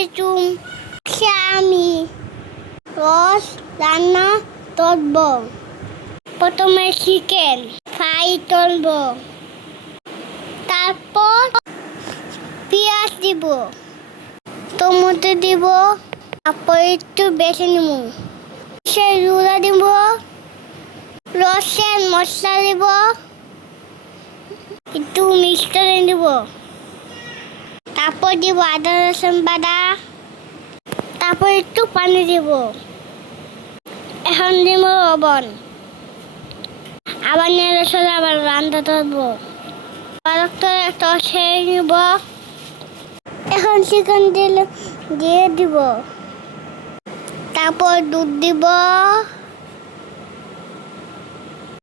আলাইকুম। আমি রস রান্না করব। প্রথমে চিকেন ফ্রাই করব, তারপর পেঁয়াজ দিব, টমেটো দিব, তারপর একটু বেছে নিব, সেই রুলা দিব, রসের মশলা দিব, একটু মিক্স করে দিব, তারপর দিব আদা রসুন বাটা, তারপর একটু পানি দিব। এখন দিব লবণ, আবার নেড়ে চলে আবার রান্না করবো। একটা ছেড়ে নিব। এখন চিকেন দিয়ে দিব, তারপর দুধ দিব,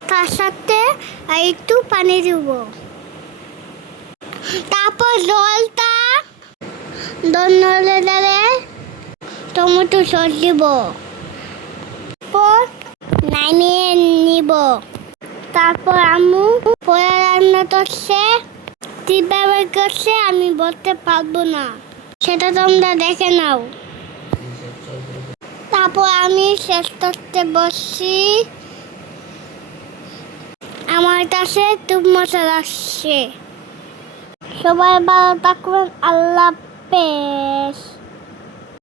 তার সাথে আর একটু পানি দিব, তারপর জলটা নড়ে নড়ে টমেটো সস দিব, তারপর নামিয়ে নিব। তারপর আম্মু পরে রান্না করছে, কিভাবে করছে আমি বলতে পারবো না, সেটা তোমরা দেখে নাও। তারপর আমি শেষ করতে বসছি, আমার কাছে খুব মজা লাগছে। সবাই ভালো থাকবেন, আল্লাহ হাফেজ।